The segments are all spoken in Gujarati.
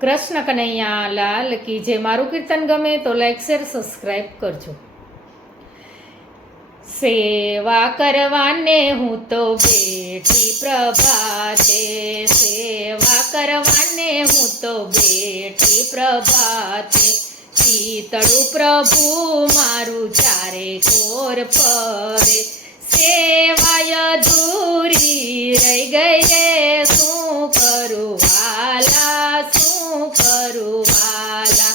કૃષ્ણ કનૈયા લાલ કી જે મારું કીર્તન ગમે તો લાઈક શેર સબસ્ક્રાઈબ કરજો. સેવા કરવાને હું તો બેઠી પ્રભાતે, સેવા કરવાને હું તો બેઠી પ્રભાતે. શીતળું પ્રભુ મારું ચારે કોર ફરે, સેવાય અધૂરી રહી ગઈ રે. શું કરું વાલા, શું કરું વાલા,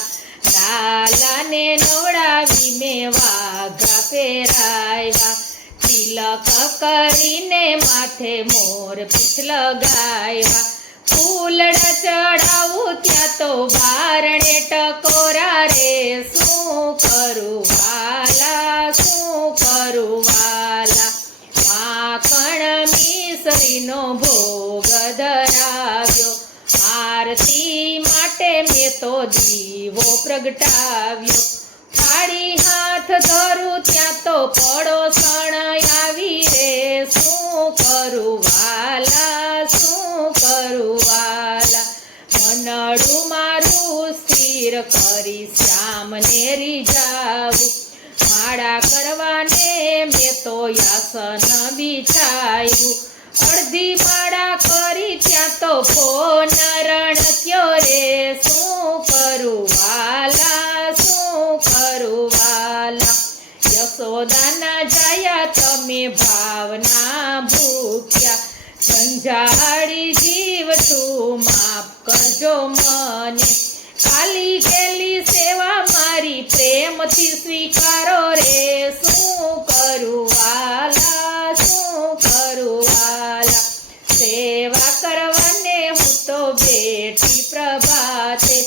લાલાને નવડાવી મેં વાઘા પહેરાવ્યા. તિલક કરીને માથે મોર પીઠ લગાવ્યા. ફૂલડા ચડાવું ત્યાં તો બારણે ટકોરા રે. શું કરું વાલા, શું કરું વાલા, માખણ મિસરીનો ભોગ ધરાવ્યો. આરતી માટે મેં તો દીવો પ્રગટાવ્યો. થાળી હાથ ધરું ત્યાં તો પડોસણ આવી રે. શું કરું વાલા, શું કરું વાલા, મનડું મારું સ્થિર કરી શ્યામને રીઝાવું. માળા કરવાને મેં તો આસન બિછાવ્યું. અડધી માળા કરી ત્યાં તો ફોન રણક્યો રે. શું કરું વાલા, શું કરું વાલા, યશોદાના જાયા તમે ભાવના ભૂખ્યા. ઝંઝાળી જીવ છું માફ કરજો મને, ખાલી ગેલી સેવા મારી પ્રેમથી સ્વીકારો રે. શું કરું વાલા, શું કરું વાલા, સેવા કરવાને હું તો બેઠી પ્રભાતે.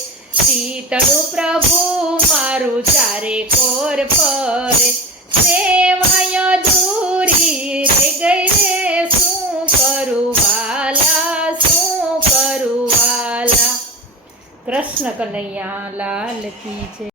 શીતળું પ્રભુ મારું ચારે કોર ફરે, સેવાય અધૂરી રહી ગઈ રે. શું કરું વાલા, શું કરું વાલા. કૃષ્ણ કનૈયા લાલ કી જય.